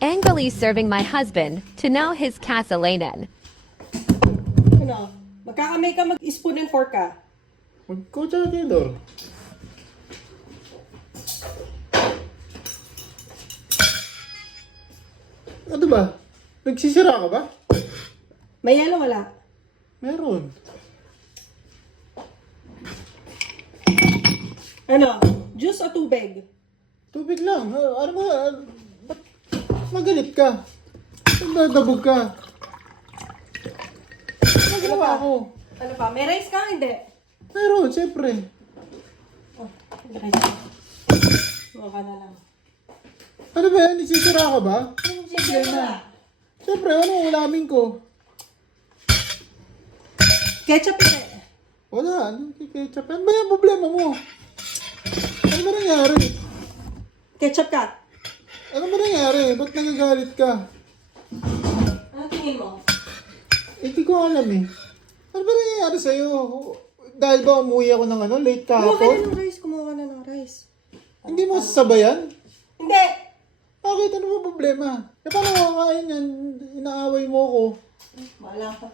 angrily serving my husband to know his kasalanan. Ano? Magkakamay ka, mag-spoon and fork ka. Magkotsa na Taylor. Ano ba? Nagsisira ka ba? May yellow, wala? Meron. Ano? Juice o tubig? Tubig lang. Ano ba? Ba't magalit ka? Nagdadabog ka? Nagawa ako. Ano pa? May rice ka? Hindi. Meron, siyempre. Oh, may rice ka. Huwag ka na lang. Ano ba yan? Nagsisira ka ba? Ano problema? Siyempre, ano ulamin ko? Ketchup hindi. Wala, ano ketchup? Ano ba yung problema mo? Ano ba nangyari? Ketchup ka. Ano ba nangyari? Ba't nagagalit ka? Ano tingin mo? Hindi ko alam eh. Ano ba nangyayari sa'yo? Dahil ba umuwi ako ng late Kumuha ka na kahapon? ng rice. Kumuha ka na ng rice. Hindi mo sasabayan? Hindi! Bakit? Ano ba problema? E paano kakain yan? Inaaway mo ako. Wala ka.